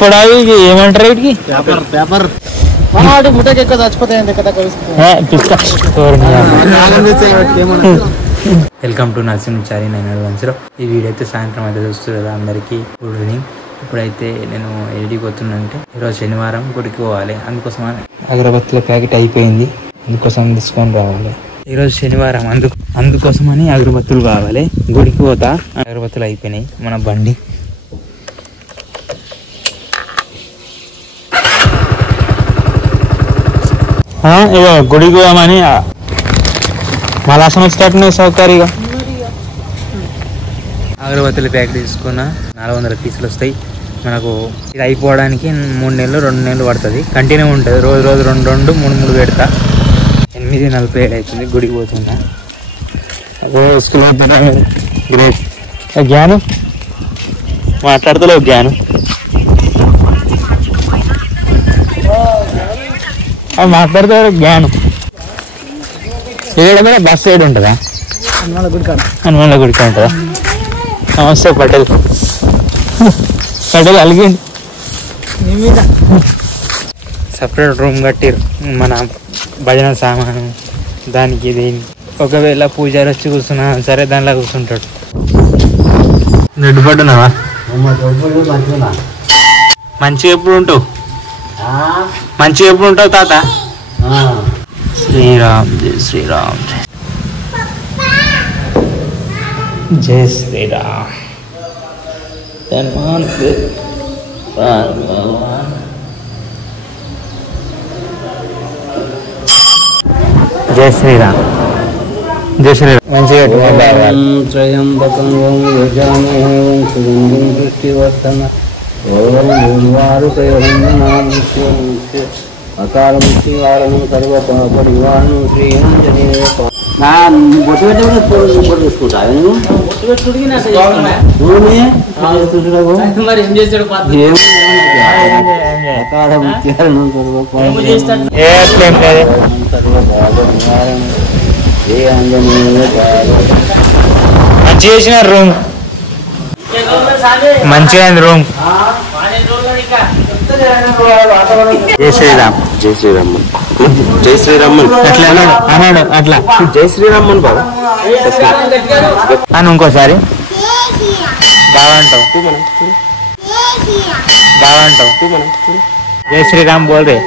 పొడవి ఏమంటారు వీటికి పేపర్ ముట్టకి ఎక్కువ చచ్చిపోతాయి. Welcome to Narasimhachari 910. ఈ వీడియో అయితే సాయంత్రం అయితే చూస్తుంది కదా అందరికీ గుడ్ ఈవినింగ్. ఇప్పుడైతే నేను ఎడికి పోతున్నానంటే ఈరోజు శనివారం గుడికి పోవాలి. అందుకోసం అగరబత్తుల ప్యాకెట్ అయిపోయింది, అందుకోసం తీసుకొని రావాలి. ఈరోజు శనివారం అందుకోసమని అగరబత్తులు కావాలి. గుడికి పోతా, అగరబత్తులు అయిపోయినాయి. మన బండి ఇక గుడికి పోదామని మలాసం వచ్చేటట్టున్నాయి సౌకర్యంగా. అగరబత్తుల ప్యాకెట్ తీసుకున్న 400 పీసులు వస్తాయి మనకు. ఇది అయిపోవడానికి 3 నెలలు 2 నెలలు పడుతుంది. కంటిన్యూ ఉంటుంది, రోజు 2 3 పెడతా. 8:47 అవుతుంది. గుడికి పోతున్నా. గ్రేట్ జ్ఞానం మాట్లాడతలేవు. జ్ఞానం మాట్లాడతా. జ్ఞానం ఇక్కడ మీద బస్ సైడ్ ఉంటుందా? హనుమాన్ల గుడికి ఉంటుందా? నమస్తే పటేల్. పటేల్ అలిగింది. సపరేట్ రూమ్ కట్టిరు మన భజన సామాను దానికి. దేనికి ఒకవేళ పూజారి వచ్చి కూర్చున్నా సరే దానిలో కూర్చుంటాడు. రెడ్డిపడ్డున్నావా? మంచిగా ఎప్పుడు ఉంటావు? మంచిగా ఎప్పుడు ఉంటావు తాత? శ్రీరామ్ జై శ్రీరామ్ జై శ్రీరామ్. జై శ్రీరామ్ జై శ్రీరామ్. మంచిగా త్రయంబకం దృష్టివర్ధన అకాల ముక్తివారణం సర్వపరివారణం శ్రీ ఆంజనేయ. బొట్టు పెట్టి చూసుకుంటా మంచి చేసిన రూమ్, మంచిగా రూమ్. జై శ్రీరామ్ జై శ్రీరామ్ జై శ్రీరామ్ అట్లా అన్నాడు. అట్లా జై శ్రీరామ్ అని బాబా అని ఇంకోసారి బాగా అంటావు. బాగా అంటావు. జై శ్రీరామ్ బోల్రే.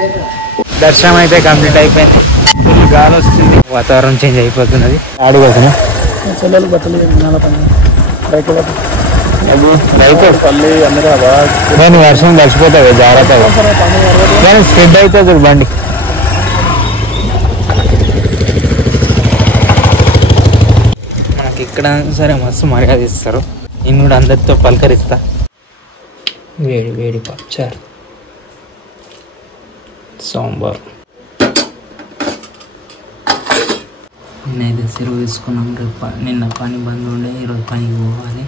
దర్శనం అయితే కంప్లీట్ అయిపోయింది. గాలి వస్తుంది, వాతావరణం చేంజ్ అయిపోతున్నది. ఆడిపోతున్నా నేను వర్షం కలిసిపోతుంది జాగ్రత్తగా. నేను స్ప్రెడ్ అవుతుంది బండి. మనకి ఇక్కడ సరే మస్తు మర్యాద ఇస్తారు. నేను కూడా అందరితో పలకరిస్తా. వేడి వేడి పచ్చారు, సాంబార్. నేనైతే సెలవు తీసుకున్నాం. రేపు నిన్న పని బంద్ ఉండే, ఈరోజు పనికి పోవాలి.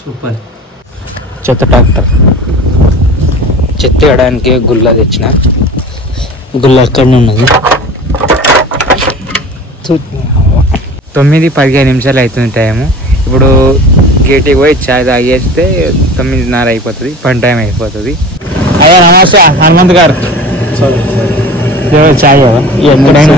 సూపర్. చెత్త ట్రాక్టర్ చెత్త వేయడానికి గుల్ల తెచ్చిన. గుల్ల అక్కడనే ఉన్నది. 9:15 నిమిషాలు అవుతుంది టైము. ఇప్పుడు గేట్కి పోయి చాయ్ తాగేస్తే 9:30 అయిపోతుంది. పని టైం అయిపోతుంది. అయ్యా నమస్తే హనుమంత్ గారు. చాయ్ ఎక్కడైనా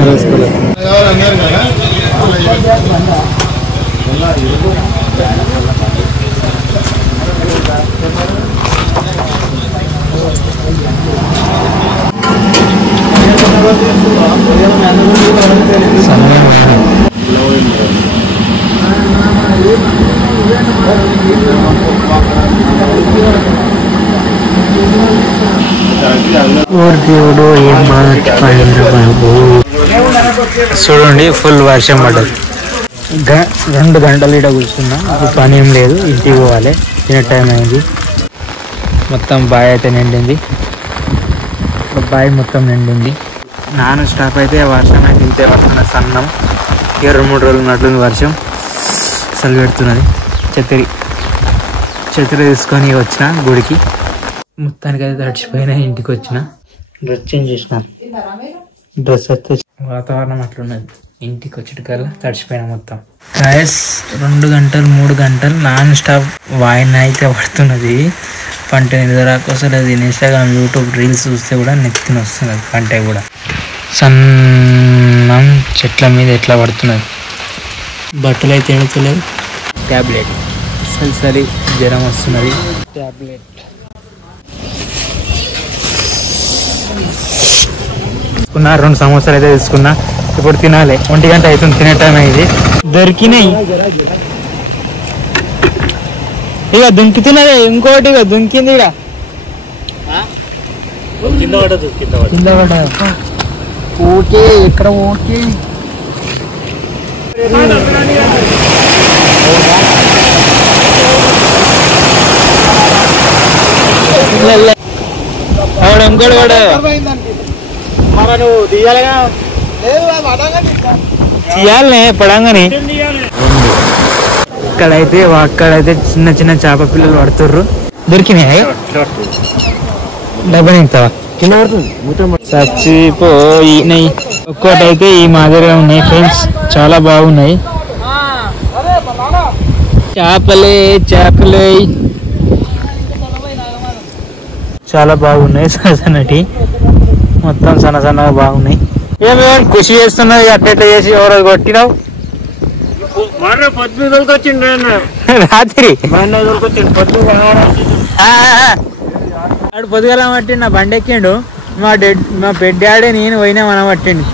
చూడండి, ఫుల్ వర్షం పడ్డది. 2 గంటలు ఇక్కడ కూర్చున్నా. పని ఏం లేదు, ఇంటికి పోవాలి. తినే టైం అయింది. మొత్తం బాయ్ అయితే నిండింది. బాయ్ మొత్తం నిండింది. నాన్ స్టాప్ అయితే వర్షం అయితే ఇంతే వస్తున్న సన్నం. 2-3 రోజులు ఉన్నట్లుంది వర్షం. అసలు పెడుతున్నది. ఛత్రి తీసుకొని వచ్చిన గుడికి. మొత్తానికి అయితే తడిచిపోయినా. ఇంటికి వచ్చిన డ్రెస్ చేంజ్ చేసిన. డ్రెస్ అయితే వాతావరణం అట్లున్నది. ఇంటికి వచ్చేటికల్లా తడిచిపోయినా మొత్తం. గాయస్ 2 గంటలు 3 గంటలు నాన్ స్టాప్ వాయిన అయితే పడుతున్నది. పంట నిద్రకు వస్తలేదు. ఇన్స్టాగ్రామ్ యూట్యూబ్ రీల్స్ చూస్తే కూడా నెత్తిన వస్తున్నది పంట కూడా. సన్నం చెట్ల మీద ఎట్లా పడుతున్నది. బట్టలు అయితే ఎడుతలేవు. ట్యాబ్లెట్ సరి జ్వరం వస్తున్నది. ట్యాబ్లెట్ తీసుకున్నా. 2 సమోసాలు అయితే తీసుకున్నా. ఇప్పుడు తినాలి. 1 గంట అవుతుంది తినే టైం అయింది. దొరికినాయి ఇక దుంకి తినదే. ఇంకోటి ఇక దుంకింది ఇక కింద పడ. ఓకే ఇక్కడ ఓకే. ఆవిడ ఇంకోటి కూడా తీయాలనే పడంగానే. అక్కడైతే చిన్న చిన్న చేప పిల్లలు పడుతుర్రు. దొరికినాయి. డబ్బా నింపుతావా? చచ్చిపోయినాయి. ఒక్కోటైతే ఈ మాదిరిగా ఉన్నాయి ఫ్రెండ్స్. చాలా బాగున్నాయి. చేపలే చాలా బాగున్నాయి. సన్నటి మొత్తం సన్నగా బాగున్నాయి. ఏమేమి ఖుషి చేస్తున్నది. అట్లా చేసి ఎవరో కొట్టినావు రాత్రి. ఆడు పొద్దుగల పట్టి నా బండి ఎక్కిండు. మా బెడ్ డాడీ నేను పోయినా మనం పట్టిండు.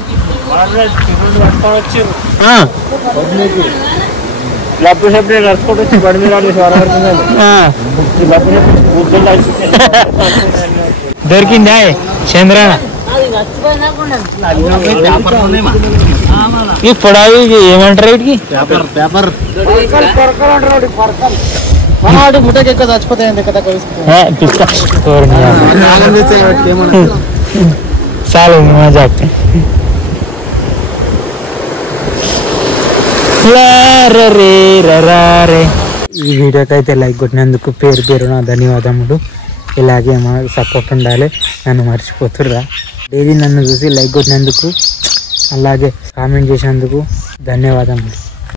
దొరికిందా చంద్రన? ఈ పొడవి ఏమంటారు వీటికి? ముట్టకి ఎక్కువ చచ్చిపోతాయి కదా. చాలు మజాక్. ఈ వీడియోకి అయితే లైక్ కొట్టినందుకు పేరు నా ధన్యవాదములు. ఇలాగే మా సపోర్ట్ ఉండాలి. నన్ను మర్చిపోతుర్రా. డైలీ నన్ను చూసి లైక్ కొట్టినందుకు అలాగే కామెంట్ చేసినందుకు ధన్యవాదములు.